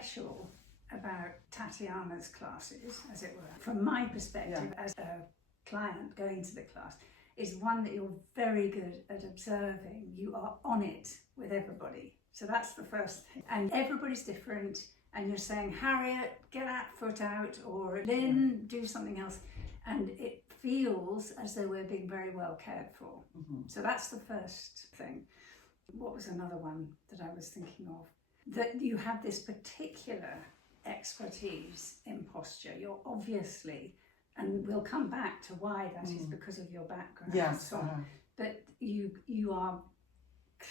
special about Tatiana's classes, as it were, from my perspective as a client going to the class, is one that you're very good at observing. You are on it with everybody. So that's the first thing. And everybody's different, and you're saying, Harriet, get that foot out, or Lynn, do something else. And it feels as though we're being very well cared for. Mm-hmm. So that's the first thing. What was another one that I was thinking of? That you have this particular expertise in posture. You're obviously, and we'll come back to why that is because of your background. Yes. So, but you are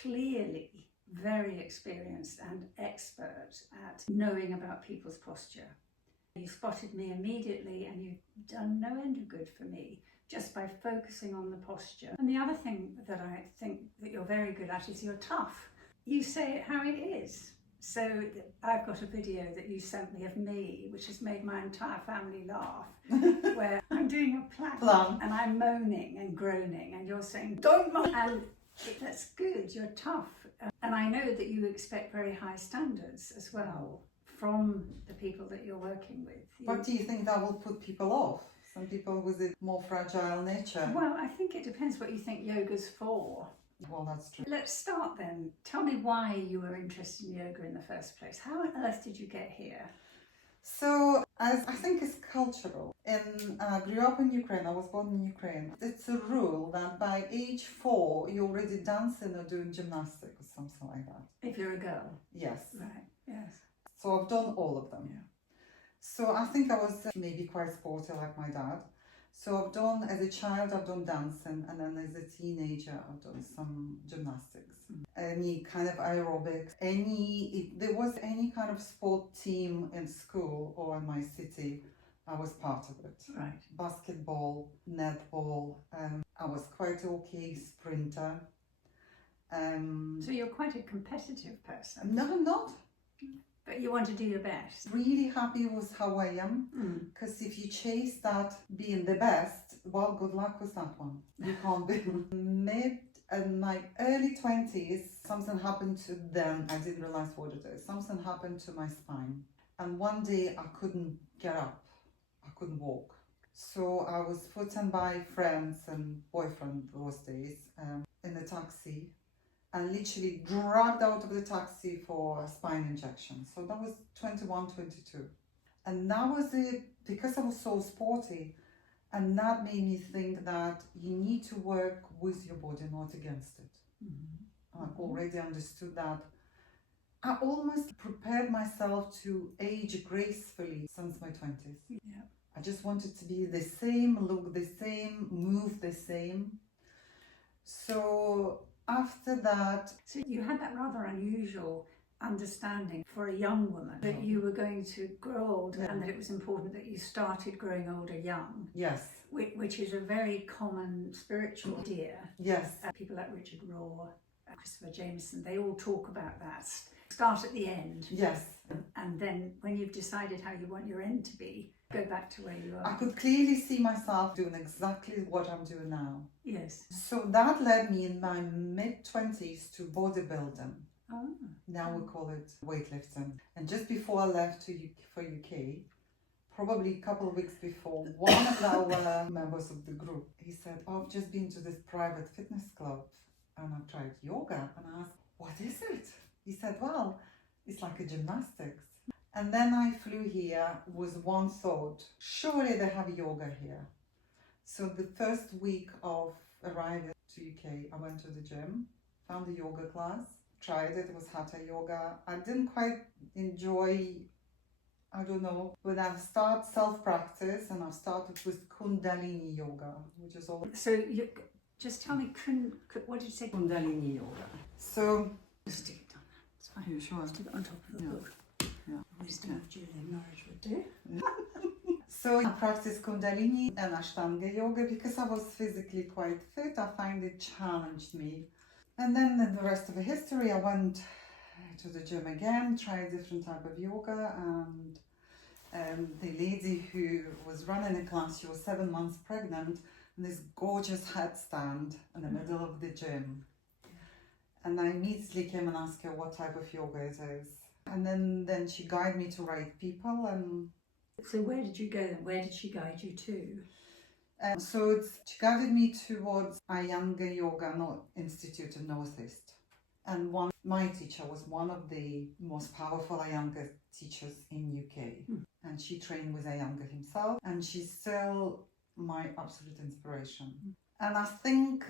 clearly very experienced and expert at knowing about people's posture. You spotted me immediately, and you've done no end of good for me just by focusing on the posture. And the other thing that I think that you're very good at is you're tough. You say it how it is. So I've got a video that you sent me of me, which has made my entire family laugh, where I'm doing a plank and I'm moaning and groaning, and you're saying, don't moan. And that's good, you're tough. And I know that you expect very high standards as well from the people that you're working with. But do you think that will put people off? Some people with a more fragile nature? Well, I think it depends what you think yoga's for. Well, that's true. Let's start then. Tell me why you were interested in yoga in the first place. How on earth did you get here? So, I think it's cultural. I grew up in Ukraine. I was born in Ukraine. It's a rule that by age 4, you're already dancing or doing gymnastics or something like that. If you're a girl? Yes. Right, yes. So I've done all of them. Yeah. So I think I was maybe quite sporty like my dad. So I've done, as a child, I've done dancing, and then as a teenager, I've done some gymnastics. Any kind of aerobics, if there was any kind of sport team in school or in my city, I was part of it. Right. Basketball, netball, I was quite okay sprinter. So you're quite a competitive person. No, I'm not. But you want to do your best. Really happy with how I am, because if you chase that being the best, well, good luck with that one. You can't be. In my early 20s, something happened to them. I didn't realize what it is. Something happened to my spine. And one day I couldn't get up. I couldn't walk. So I was put in by friends and boyfriend those days in a taxi, and literally dragged out of the taxi for a spine injection. So that was 21, 22. And that was it, because I was so sporty, and that made me think that you need to work with your body, not against it. I already understood that. I almost prepared myself to age gracefully since my 20s. Yeah. I just wanted to be the same, look the same, move the same. So after that... So you had that rather unusual understanding for a young woman that you were going to grow older and that it was important that you started growing older young. Yes. Which is a very common spiritual idea. Yes. People like Richard Rohr, Christopher Jameson, they all talk about that. Start at the end. Yes. And then when you've decided how you want your end to be, go back to where you are. I could clearly see myself doing exactly what I'm doing now. Yes. So that led me in my mid-20s to bodybuilding. Oh. Now we call it weightlifting. And just before I left for UK, probably a couple of weeks before, one of our members of the group, he said, I've just been to this private fitness club and I've tried yoga. And I asked, what is it? He said, well, it's like a gymnastics. And then I flew here with one thought, surely they have yoga here. So the first week of arriving to UK, I went to the gym, found a yoga class, tried it was hatha yoga. I didn't quite enjoy, I don't know, when I start self-practice, and I've started with Kundalini yoga, which is all... So you just tell me, what did you say? Kundalini yoga. So... Just stick it down there. It's fine. Are you sure? Stick it on top of the book. Yeah. Wisdom of Julian Norwich would do. So I practiced Kundalini and Ashtanga yoga because I was physically quite fit. I find it challenged me. And then in the rest of the history, I went to the gym again, tried different type of yoga, and the lady who was running the class, she was 7 months pregnant, and this gorgeous headstand in the middle of the gym. And I immediately came and asked her what type of yoga it is. And then she guided me to right people. And So where did you go then? Where did she guide you to? she guided me towards Iyengar Yoga Institute in Northeast. And my teacher was one of the most powerful Iyengar teachers in UK. And she trained with Iyengar himself, and she's still my absolute inspiration. And I think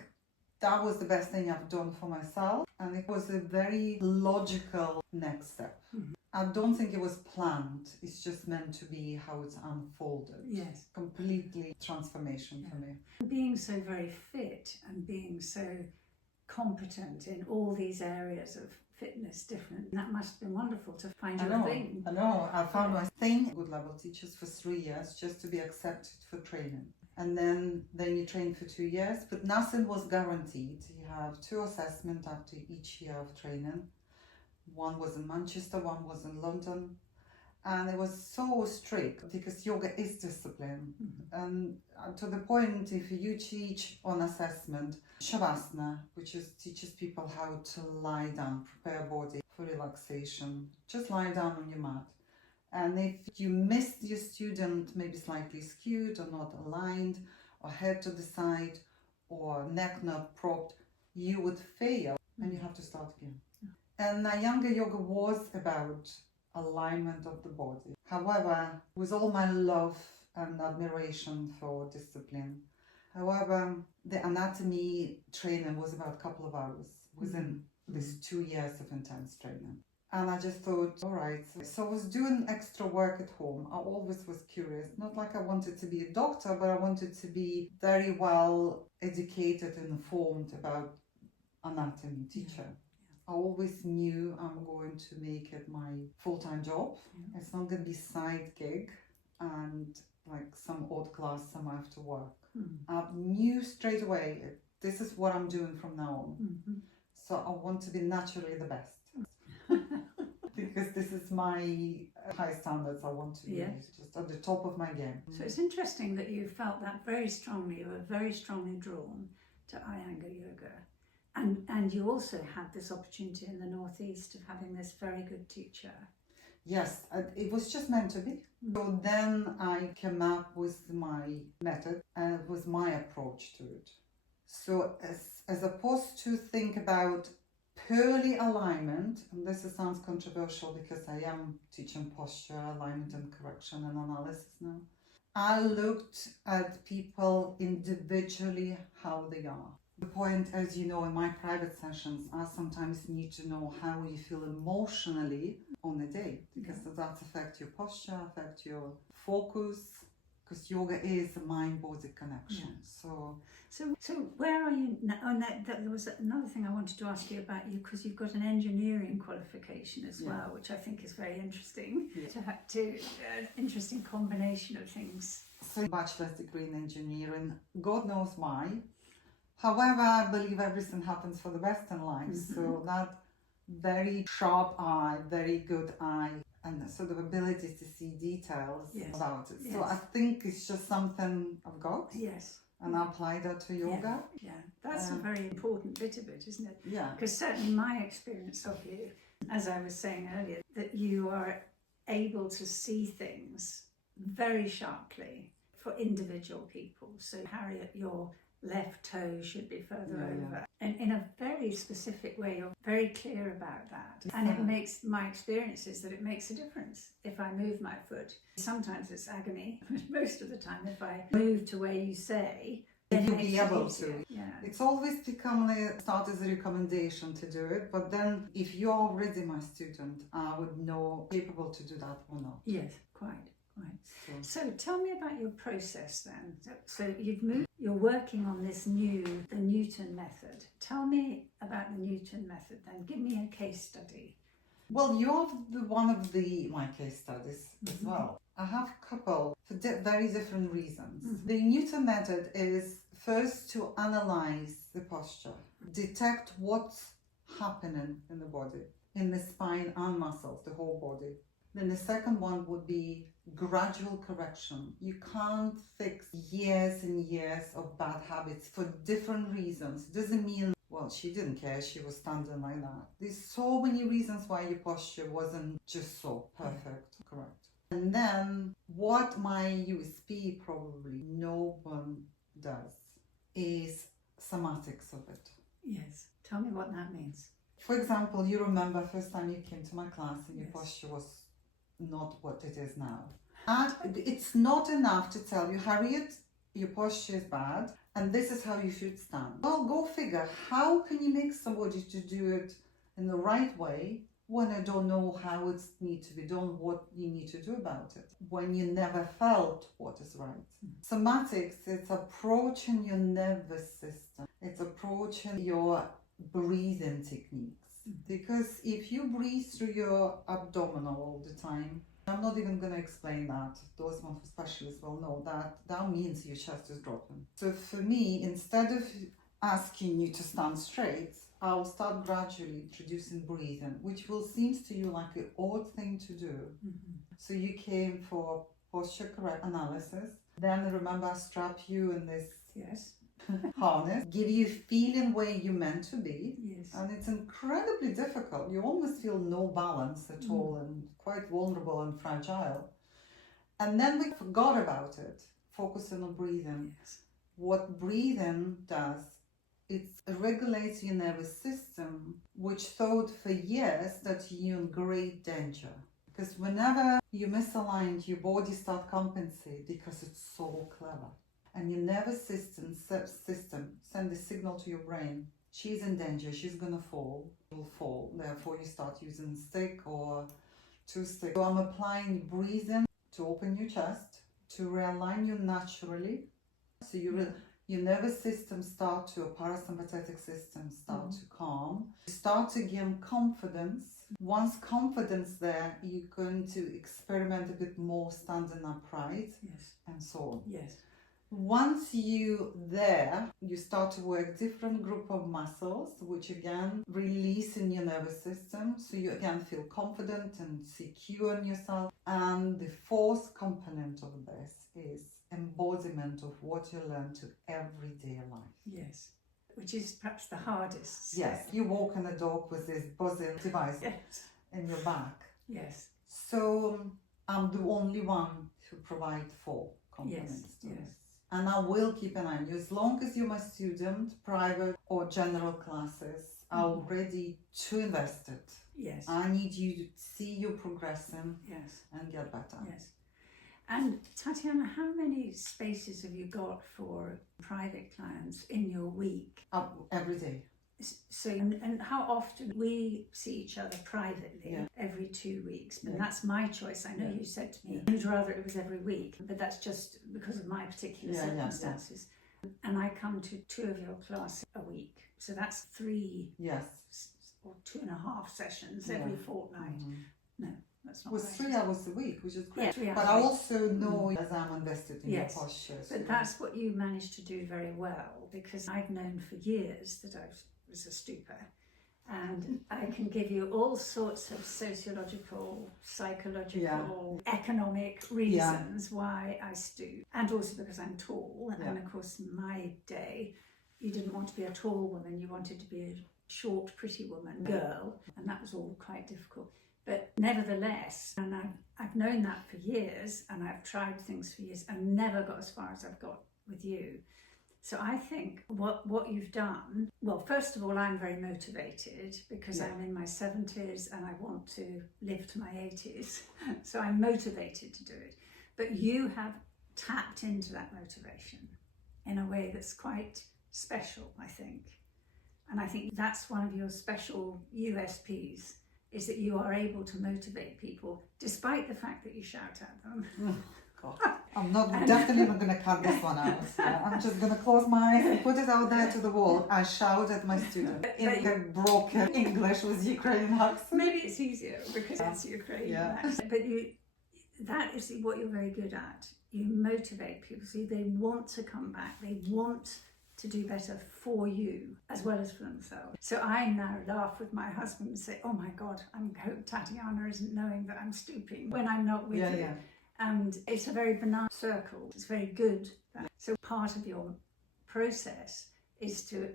that was the best thing I've done for myself, and it was a very logical next step. I don't think it was planned, it's just meant to be how it's unfolded. Yes. Completely transformation for me. Being so very fit and being so competent in all these areas of fitness, that must have been wonderful to find your thing. I know, I found my thing. Good level teachers for 3 years just to be accepted for training. And then you train for 2 years, but nothing was guaranteed. You have 2 assessments after each year of training. One was in Manchester, one was in London. And it was so strict because yoga is discipline. And to the point, if you teach on assessment, Shavasana, which teaches people how to lie down, prepare body for relaxation, just lie down on your mat. And if you miss your student, maybe slightly skewed or not aligned, or head to the side, or neck not propped, you would fail and you have to start again. And Iyengar Yoga was about alignment of the body. However, with all my love and admiration for discipline, however, the anatomy training was about a couple of hours within these 2 years of intense training. And I just thought, all right. So I was doing extra work at home. I always was curious. Not like I wanted to be a doctor, but I wanted to be very well educated and informed about anatomy teacher. I always knew I'm going to make it my full-time job. It's not going to be side gig and like some odd class somewhere after work. I knew straight away, this is what I'm doing from now on. So I want to be naturally the best. Because this is my high standards I want to be just at the top of my game. So it's interesting that you felt that very strongly. You were very strongly drawn to Iyengar Yoga. And you also had this opportunity in the Northeast of having this very good teacher. Yes, it was just meant to be. So then I came up with my method and it was my approach to it. So as opposed to think about purely alignment, and this sounds controversial because I am teaching posture, alignment and correction and analysis now, I looked at people individually, how they are. The point, as you know, in my private sessions, I sometimes need to know how you feel emotionally on a day, because that affects your posture, affects your focus, because yoga is a mind-body connection. So where are you now? And there was another thing I wanted to ask you about you, because you've got an engineering qualification as well, which I think is very interesting. Interesting combination of things. So bachelor's degree in engineering, God knows why. However, I believe everything happens for the best in life. So that very sharp eye, very good eye, and sort of ability to see details about it. So I think it's just something I've got. And I apply that to yoga. That's a very important bit of it, isn't it? Yeah. Because certainly my experience of you, as I was saying earlier, that you are able to see things very sharply for individual people. So Harriet, your left toe should be further over. And in a very specific way, you're very clear about that. And it makes, my experience is that it makes a difference if I move my foot. Sometimes it's agony, but most of the time if I move to where you say, then you'll it makes be able it easier. to. It's always become start as a recommendation to do it, but then if you're already my student, I would know capable to do that or not. Yes, quite. So tell me about your process then. So you've moved, you're working on the Newton method. Tell me about the Newton method then. Give me a case study. Well, you're one of my case studies as well. I have a couple for very different reasons. The Newton method is first to analyze the posture, detect what's happening in the body, in the spine and muscles, the whole body. Then the second one would be gradual correction. You can't fix years and years of bad habits for different reasons. It doesn't mean Well, she didn't care. She was standing like that. There's so many reasons why your posture wasn't just so perfect. Correct. And then what my USP probably no one does is somatics of it. Yes. Tell me what that means. For example, you remember first time you came to my class and your Yes. posture was not what it is now. And it's not enough to tell you, Harriet, your posture is bad and this is how you should stand. Well, go figure. How can you make somebody to do it in the right way when I don't know how it needs to be done, what you need to do about it, when you never felt what is right? Somatics, it's approaching your nervous system. It's approaching your breathing techniques. Because if you breathe through your abdominal all the time, I'm not even going to explain that. Those one specialists will know that. That means your chest is dropping. So for me, instead of asking you to stand straight, I'll start gradually introducing breathing, which will seem to you like an odd thing to do. So you came for posture correct analysis. Then remember, I strap you in this Yes. harness, give you a feeling where you're meant to be. Yes. And it's incredibly difficult. You almost feel no balance at all and quite vulnerable and fragile. And then we forgot about it, focusing on breathing. Yes. What breathing does, it regulates your nervous system, which thought for years that you're in great danger. Because whenever you misalign, your body starts compensating because it's so clever. And your nervous system send a signal to your brain. She's in danger, she's gonna fall, will fall. Therefore you start using stick or two sticks. So I'm applying breathing to open your chest, to realign you naturally. So your nervous system your parasympathetic system start to calm. You start to gain confidence. Once confidence there, you're going to experiment a bit more standing upright. Yes. And so on. Yes. Once you there, you start to work different group of muscles, which again release in your nervous system. So you again feel confident and secure in yourself. And the fourth component of this is embodiment of what you learn to everyday life. Yes. Which is perhaps the hardest. Yes, you walk in a dog with this buzzing device Yes. in your back. Yes. So I'm the only one who provide 4 components to Yes. this. And I will keep an eye on you. As long as you're my student, private or general classes, I'm ready to invest it. Yes. I need you to see you progressing Yes. and get better. Yes. And Tatiana, how many spaces have you got for private clients in your week? Every day. So, and how often we see each other privately? Yeah. Every 2 weeks, but Yeah. that's my choice. I know Yeah. you said to me Yeah. you'd rather it was every week, but that's just because of my particular Yeah, yeah, yeah. circumstances. And I come to 2 of your classes a week, so that's 3 Yes. or 2.5 sessions Yeah. every fortnight. Mhm. No, that's It not was right. 3 hours a week, which is great. Yeah, 3 hours But a I week. also know as I'm invested in Yes. your posture. But that's what you managed to do very well, because I've known for years that I was a stooper, and I can give you all sorts of sociological, psychological, economic reasons why I stoop, and also because I'm tall. And of course, in my day, you didn't want to be a tall woman; you wanted to be a short, pretty woman, girl, and that was all quite difficult. But nevertheless, and I've known that for years, and I've tried things for years, and never got as far as I've got with you. So I think what you've done, well, first of all, I'm very motivated because I'm in my 70s and I want to live to my 80s. So I'm motivated to do it. But you have tapped into that motivation in a way that's quite special, I think. And I think that's one of your special USPs, is that you are able to motivate people despite the fact that you shout at them. God. I'm definitely not going to cut this one out. I'm just going to close my eyes and put it out there to the wall. I shout at my student in the broken English with Ukrainian accent. Maybe it's easier because it's Ukrainian accent. But that is what you're very good at. You motivate people, so they want to come back. They want to do better for you as well as for themselves. So I now laugh with my husband and say, oh my God, I hope Tatiana isn't knowing that I'm stooping when I'm not with you. Yeah. And it's a very benign circle. It's very good. So part of your process is to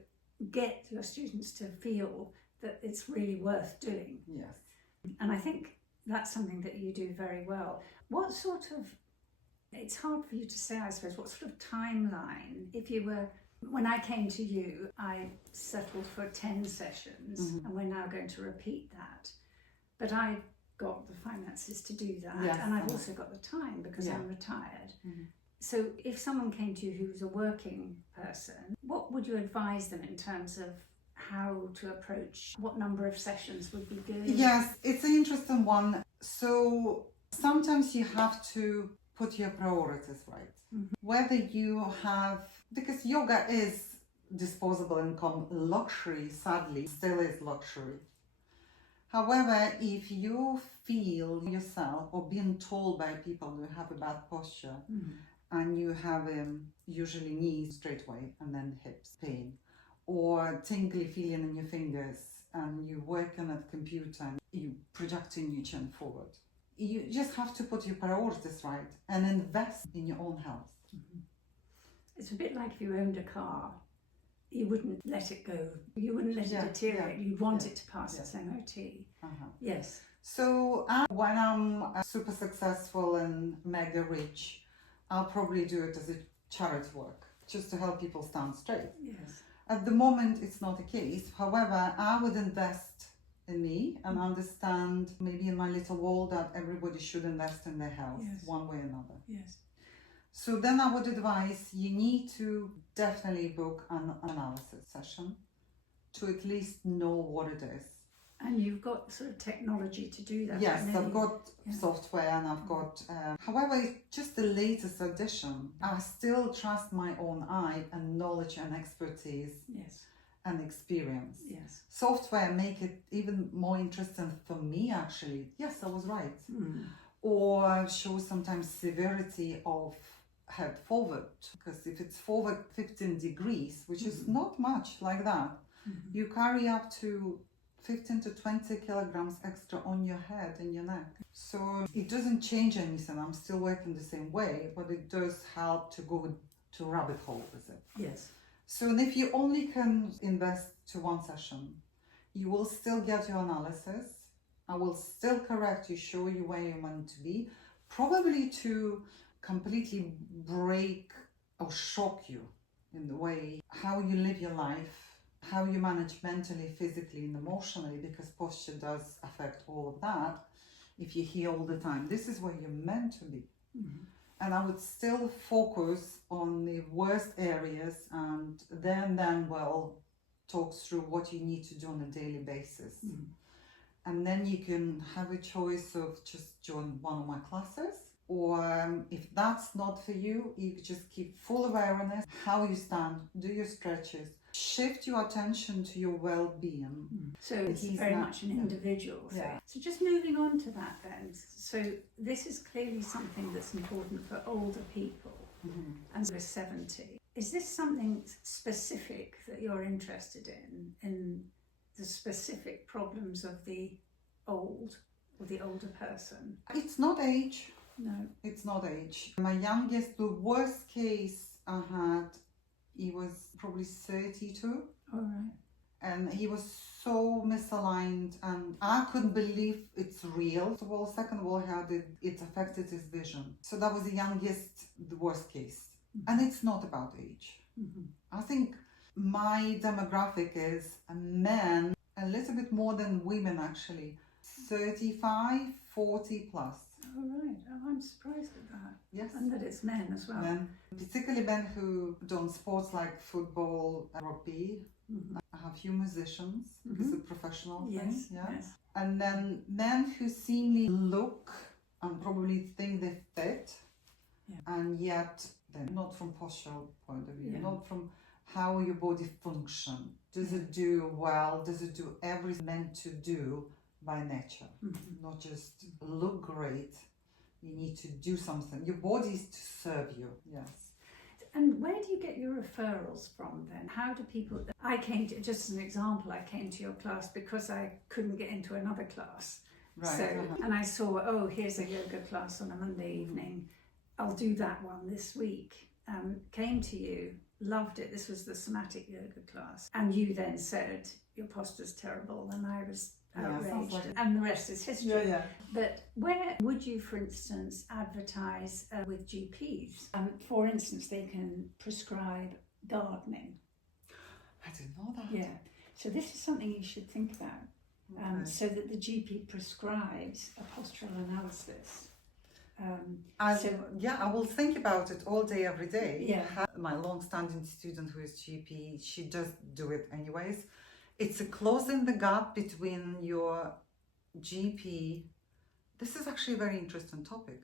get your students to feel that it's really worth doing. Yes. And I think that's something that you do very well. What sort of, it's hard for you to say, I suppose, what sort of timeline, if you were, when I came to you, I settled for 10 sessions, Mm-hmm. and we're now going to repeat that. But I've got the finances to do that, Yes. and I've also got the time because Yeah. I'm retired. Mm-hmm. So if someone came to you who was a working person, what would you advise them in terms of how to approach, what number of sessions would be good? Yes, it's an interesting one. So sometimes you have to put your priorities right. Mhm. Whether you have, because yoga is disposable income, luxury, sadly, still is luxury. However, if you feel yourself or being told by people who have a bad posture, Mhm. and you have usually knees straight away and then hips pain, or tingly feeling in your fingers, and you're working at the computer and you projecting your chin forward. You just have to put your priorities right and invest in your own health. Mhm. It's a bit like if you owned a car, you wouldn't let it go, you wouldn't let Yeah, it deteriorate, yeah, you'd want yeah, it to pass its MOT. Uh-huh. Yes. So when I'm super successful and mega rich, I'll probably do it as a charity work, just to help people stand straight. Yes. At the moment, it's not the case. However, I would invest in me and understand maybe in my little world that everybody should invest in their health Yes. one way or another. Yes. So then I would advise you need to definitely book an analysis session to at least know what it is. And you've got sort of technology to do that. Yes, maybe. I've got Yeah. software and I've got, however, it's just the latest addition. I still trust my own eye and knowledge and expertise Yes. and experience. Yes. Software make it even more interesting for me actually. Yes, I was right. Mm. Or show sometimes severity of head forward, because if it's forward 15 degrees, which is not much like that, Mhm. you carry up to 15 to 20 kilograms extra on your head and your neck. So it doesn't change anything. I'm still working the same way, but it does help to go to rabbit hole with it. Yes. So and if you only can invest to one session, you will still get your analysis. I will still correct you, show you where you want to be, probably to completely break or shock you in the way how you live your life, how you manage mentally, physically and emotionally, because posture does affect all of that. If you're here all the time, this is where you're meant to be. Mm-hmm. And I would still focus on the worst areas, and then we'll talk through what you need to do on a daily basis. Mm-hmm. And then you can have a choice of just join one of my classes, or if that's not for you, you just keep full awareness, how you stand, do your stretches, shift your attention to your well-being. So it's very much an individual thing. Yeah. So just moving on to that then, so this is clearly something that's important for older people and over 70. Is this something specific that you're interested in the specific problems of the old or the older person? It's not age. No. It's not age. My youngest, the worst case I had, he was probably 32. All right. And he was so misaligned, and I couldn't believe it's real. First of all, second of all, it affected his vision. So that was the youngest, the worst case. And it's not about age. Mm-hmm. I think my demographic is men, a little bit more than women actually, 35, 40 plus. All right. Oh, I'm surprised at that. Yes. And that it's men as well. Men, particularly men who do sports like football, rugby. Mm-hmm. I have few musicians. It's a professional Yes. thing. Yeah. Yes. And then men who seemingly look and probably think they fit, and yet they're not from postural point of view, not from how your body function. Does it do well? Does it do everything meant to do by nature? Not just look great. You need to do something. Your body is to serve you. Yes. And where do you get your referrals from then? How do people... I came to, just as an example, I came to your class because I couldn't get into another class. Right. So, and I saw, oh, here's a yoga class on a Monday evening. I'll do that one this week. Came to you, loved it. This was the somatic yoga class. And you then said, your posture's terrible. And I was outraged. like and the rest is history. Yeah, yeah. But where would you, for instance, advertise with GPs? For instance, they can prescribe gardening. I didn't know that. Yeah. So this is something you should think about. Okay. So that the GP prescribes a postural analysis. I will think about it all day, every day. Yeah. My long-standing student who is GP, she does do it anyways. It's a closing the gap between your GP. This is actually a very interesting topic.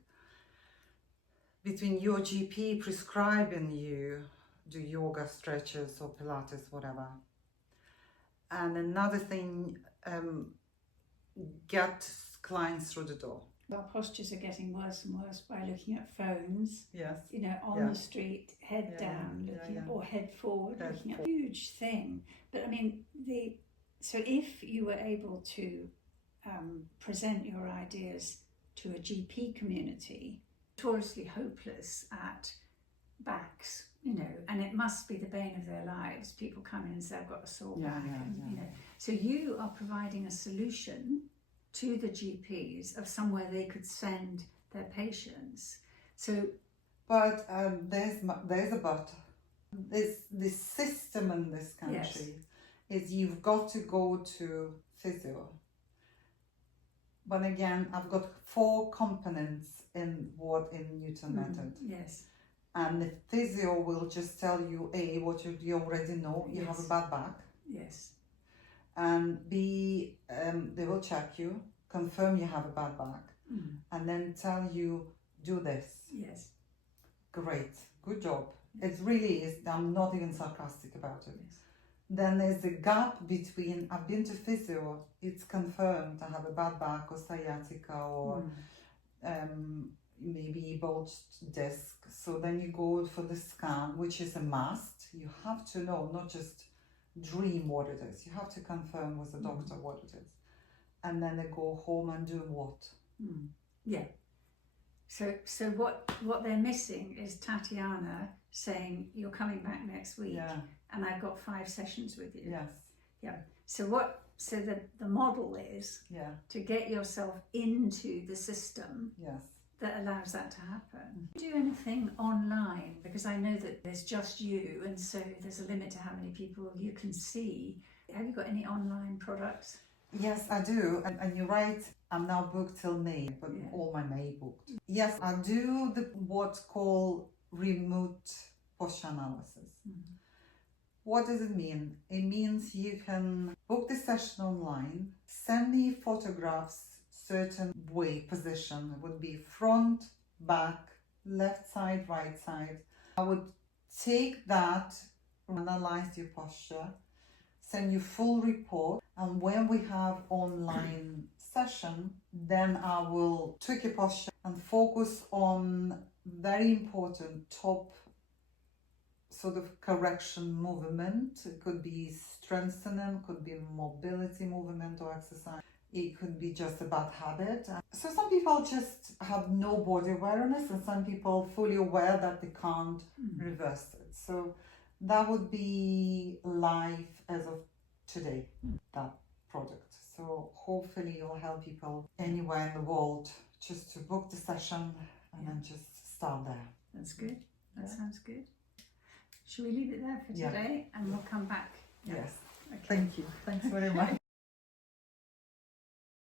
Between your GP prescribing you do yoga, stretches or Pilates, whatever. And another thing, get clients through the door. Our postures are getting worse and worse by looking at phones. Yes. You know, on the street, head down, looking, or head forward, looking at. Huge thing. But I mean, so if you were able to present your ideas to a GP community, notoriously hopeless at backs, you know, and it must be the bane of their lives. People come in and say, I've got a sore back, you know. So you are providing a solution to the GPs of somewhere they could send their patients. So, but there's a but. This system in this country is you've got to go to physio. But again, I've got 4 components in Newton method. Yes. And the physio will just tell you A, what you already know, you have a bad back. Yes. And B, they will check you, confirm you have a bad back, and then tell you, do this. Yes. Great, good job. It really is, I'm not even sarcastic about it. Yes. Then there's a gap between, I've been to physio, it's confirmed I have a bad back or sciatica or maybe bulged disc. So then you go for the scan, which is a must. You have to know, not just dream what it is. You have to confirm with the doctor what it is. And then they go home and do what? Yeah. So what they're missing is Tatiana saying, you're coming back next week and I've got 5 sessions with you. Yes. Yeah. So the model is to get yourself into the system that allows that to happen. Do you do anything online? Because I know that there's just you, and so there's a limit to how many people you can see. Have you got any online products? Yes, I do. And you're right, I'm now booked till May, but all my May booked. Yes, I do what's called remote posture analysis. What does it mean? It means you can book the session online, send me photographs, certain way, position. It would be front, back, left side, right side. I would take that, analyze your posture, send you full report, and when we have online session, then I will tweak your posture and focus on very important top sort of correction movement. It could be strengthening, could be mobility movement or exercise. It could be just a bad habit. So some people just have no body awareness, and some people fully aware that they can't reverse it. So that would be live as of today, that product. So hopefully you'll help people anywhere in the world just to book the session and then just start there. That's good. That sounds good. Shall we leave it there for today and we'll come back? Yes. Okay. Thank you. Thanks very much.